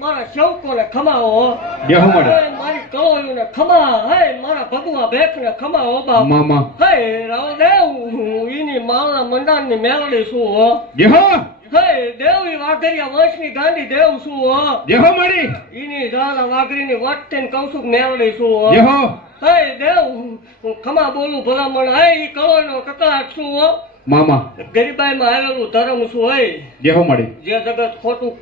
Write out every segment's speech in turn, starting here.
મારા શૌકોને ખમાવો બેહો મળે મારી કળોયુને ખમા હે મારા ભગવા ભેખને ખમાવો બાપ મામા હે રાવદેવ ઈની માળના મંડાણની મેલડી છું હો બેહો હે દેવી વાઘરિયા વંશની ગાંડી દેવ છું હો બેહો મળી ઈની દાના વાઘરીની વટતીને કહું છું મેલડી છું હો બેહો હે દેવ હું ખમા બોલું ભલામણ હે ઈ કળોયનો કકળાટ છું હો મામા ગરીબાઈમાં આવેલું ધર્મ શું હે બેહો મળી જે જગત ખોટું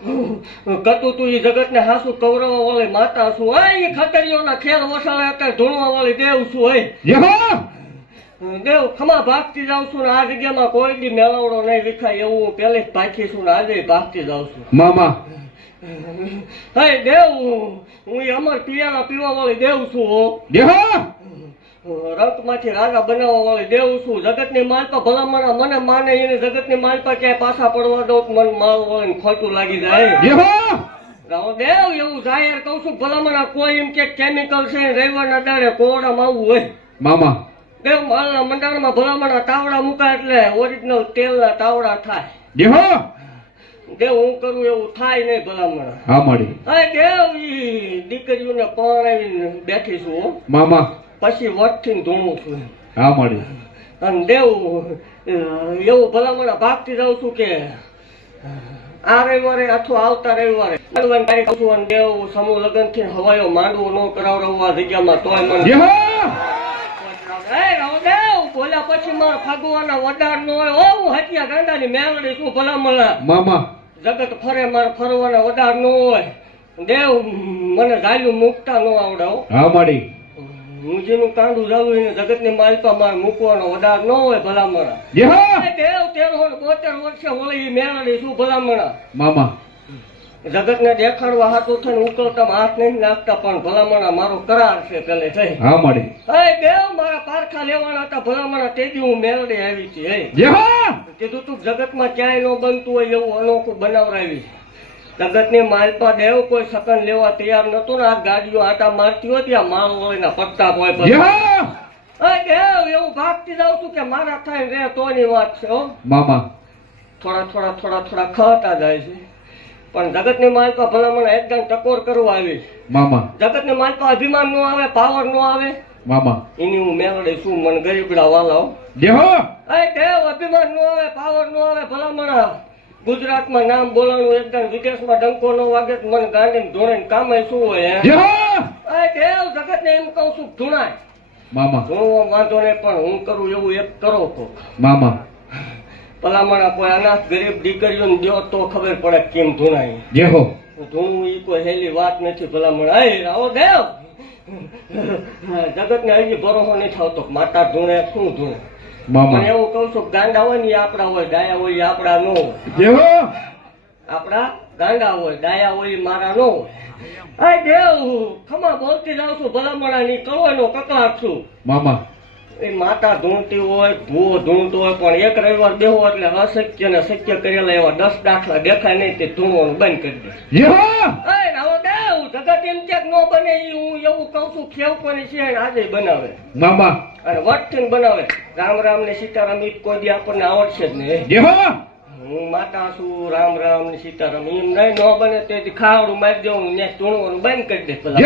કતું તું એ જગત ને હાસુ કૌરવા વાળી માતા શું હે એ ખતરીઓના ખેલ વસાળે અત્યારે ધૂણવા વાળી દેવ શું હે બેહો દેવ ખમા ભાગતી જાઉં છું ને આ જગ્યામાં કોઈ દી મેળવડો નહીં વિખાય એવું હું પેલે જ ભાગી છું ને આજે ભાગતી જાઉં છું મામા હે દેવ હું એ અમર પિયાના પીવા વાળી દેવ છું હો બેહો રંગમાંથી રાજા બનાવવા વાળી દેવ છું જગતની માલપા ભલામણા મને માને એને જગતની માલપા ક્યાંય પાછા પડવા દઉં મન માલ વાળીને ખોટું લાગી જાય બેહો રાવદેવ એવું જાહેર કહું છું ભલામણા કોઈ એમ કે કેમિકલ છે રવિવારના દાડે કોરડામાં આવવું હોય મામા દેવ માલના મંડાણમાં ભલામણા તાવડા મૂકાય એટલે ઓરિજિનલ તેલના તાવડા થાય બેહો દેવ હું કરું એવું થાય નહીં ભલામણા હા મળી હા દેવ ઈ દીકરીઓને પરણાવીને બેઠી છું હો. મામા પછી વટથી ધૂણું છું હા મળી અને દેવ એવું ભલામણા ભાગતી જાઉં છું કે આ રવિવારે અથવા આવતા રવિવારે માંડવાની તારીખ છું અને દેવ સમૂહ લગ્ન થી હવાયો માંડવું ન કરાવડાવવા જગ્યામાં તોય મને બેહો દેવ બોલ્યા પછી મારા ફગવાના વડાર નો હોય ઓ હું હટિયા ગાંડાની મેલડી છું ભલામણા મામા જગત ફરે મારે ફરવાના વડાર નો હોય દેવ મને ઝાલ્યું મૂકતા ન આવડે હો. હા મળી હું જેનું કાંડું જાવું એને જગતની માલપા મારે મૂકવાનો વડાર ન હોય ભલામણા બેહો દેવ 1372 વર્ષે ઓળી મેળડી શું ભલામણા મામા જગતને દેખાડવા હાથું થઈને ઉકળતા હાથ નહીં નાખતા પણ ભલામણા મારો કરાર છે પેલે થઈ હા મળી હે દેવ મારા પારખા લેવાના હતા ભલામણા તેથી હું મેળડી આવી હતી હે બેહો કીધું તું જગતમાં ક્યાંય ન બનતું હોય એવું અનોખું બનાવરાવી જગતની માલપા દેવ કોઈ સકન લેવા તૈયાર નતું ને આ ગાડીઓ આટા મારતી હોય ત્યાં માલ હોય પટ્ટા હોય બેહો દેવ એવું ભાગતી જાઉં છું કે મારા થાય રે તોની વાત છે હો મામા થોડા ખાતા જાય છે પણ જગતની માલપા ભલામણ એકદમ ટકોર કરવા આવી મામા જગતની માલપા અભિમાન નો આવે પાવર નો આવે મામા એની હું મેળડી શું મને ગરીબડા વાલાઓ બેહો દેવ અભિમાન નો આવે પાવર નો આવે ભલામણા ગુજરાતમાં નામ બોલાણું એકદમ વિદેશમાં ડંકો નો વાગે તો મને ગાંડીને ધોણે કામે શું હોય બેહો દેવ જગતને એમ કહું છું ધૂણાય મામા ધૂણવા વાંધો નહીં પણ હું કરું એવું એક કરો તો મામા ભલામણા કોઈ અનાથ ગરીબ દીકરીઓને દો તો ખબર પડે કેમ ધૂણાય બેહો ધૂણવું એ કોઈ હેલી વાત નથી ભલામણા આવો દેવ જગત ને હજી ભરોસો નહીં થતો માતા ધૂણે શું ધૂણે મામા પણ એવું કઉ છું ગાંડા હોય ને એ આપડા હોય ડાયા હોય એ આપડા નો હોય બેહો આપડા ગાંડા હોય ડાયા હોય એ મારા નો હોય દેવ ખમા બોલતી જાઉં છું ભલામણા ની કળોયનો કકળાટ છું મામા એ માતા ધૂણતી હોય ભૂવો ધૂણતો હોય પણ એક રવિવાર બેહો એટલે અશક્ય ને શક્ય કરેલા એવા 10 દાખલા દેખાય નહીં તે ધૂણવાનું બંધ કરી દે બેહો દેવ જગત એમ ક્યાંક ન બને એ હું એવું કઉ છું ખેવકોની છે આજે બનાવે મામા અને વટથી બનાવે રામ રામ ને સીતારામ ઈ કોઈ દી આપણને આવડશે જ નહીં બેહો હું માતા છું રામ રામ ને સીતારામ એમ નહીં ન બને તે ખાવડું મારી દેવું ને ધૂણવાનું બંધ કરી દે પેલા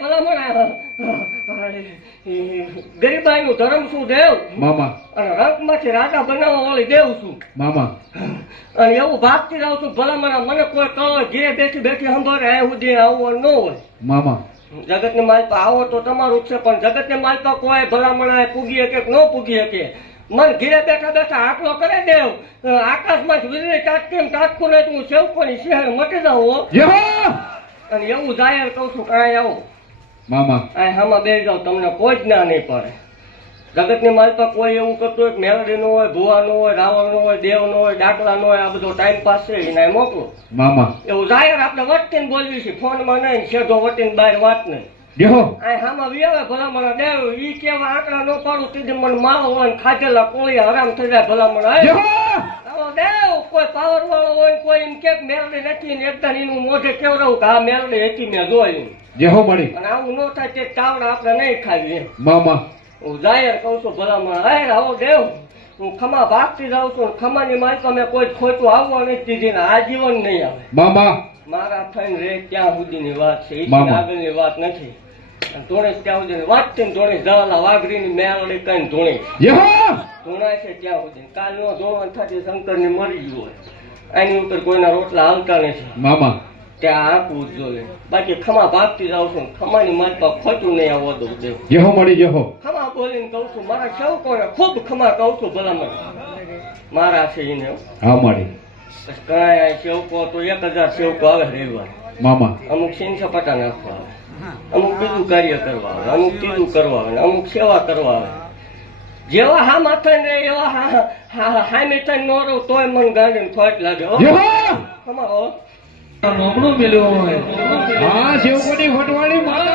ભલામણ ગરીબાઈ નું ધર્મ શું દેવ મામા અને રંગમાંથી રાજા બનાવવા વાળી દેવ છું મામા અને એવું ભાગતી રહું છું ભલામણ મને કોઈ કહો ઘેર બેઠી સંભાળે આ સુધી આવવાનું ન હોય મામા જગત ની માલપા આવો તો તમારું છે પણ જગત ની માલપા કોઈ ભલામણ પૂગી શકે ન પૂગી શકે મન ઘેરે બેઠા આટલો કરે દેવ આકાશમાં વીજળી તાટકી તાટકું નહીં હું સેવકોની શહેર મટી જાઉં અને એવું જાહેર કઉ છું કાંઈ આવો મામા હામાં બેસી જાવ તમને કોઈ જ ના નહીં પડે જગત ની માલપા કોઈ એવું કરતું હોય મેલડી નો હોય ભુવા નો હોય રાવણ નો હોય દેવ નો હોય ડાકલા નો હોય આ બધો ટાઈમ પાસ છે એને મોકલો મામા એવું જાહેર આપણે વટીને બોલવી છે ફોન માં નહીં સીધો વટીને બહાર વાત નહીં બેહો હામાં વિયાવે ભલામણ દેવ ઈ કેવા આંકડા નો પાડું તેથી મને માવો હોય ખાધેલા કોળી હરામ થઈ જાય ભલામણ દેવ કોઈ પાવર વાળો હોય કોઈ એમ કે મેલડી નથી ને એકદમ એનું મોઢે કેવડાવું કે આ મેલડી હતી મેં જોયું જેહો મળી અને આવું ન થાય તે ચાવડા આપણે નહીં ખાવી મામા હું જાહેર કઉ છું ભલામણ આવો દેવ હું ખમા ભાગતી જાઉં છું ને ખમાની માલિકા મેં કોઈ ખોટું આવવા નથી દીધી ને આજીવન નહીં આવે મામા મારા થઈને રે ત્યાં સુધીની વાત છે મામા. આગળની વાત નથી અને ધોણેશ ત્યાં સુધીની વાત છે ને ધોણેશ જવાલા વાઘરીની મેળડી કઈ ધોણી જય હો ધોણાય છે ત્યાં સુધી કાલ નો ધોવન થતી શંકરની મરી ગયું હોય એની ઉપર કોઈના રોટલા હાલતા નથી મામા ત્યાં આંકવું જ જોઈએ બાકી ખમા ભાગતી જાઉં છું ખમાની માલિકા ખોટું નહીં આવવા દઉં દેવ જય હો મળી જય હો ખમા બોલીને કહું છું મારા સેવકોને ખૂબ ખમા કહું છું ભલામણ મારા છે એને હા મળી કઈ સેવકો તો 1000 સેવકો આવે રવિવાર મામા અમુક સિંહ સપાટા નાખવા આવે અમુક બીજું કાર્ય કરવા આવે અમુક ત્રીજું કરવા આવે અમુક સેવા કરવા આવે જેવા હા માથે ને એવા હા મીઠા નો રહું તોય મન ગાંડીને ખોટ લાગે હો. જય હો ખમા હો નોકડું મેલ્યું હોય હા સેવકોની ફટવાળી માતા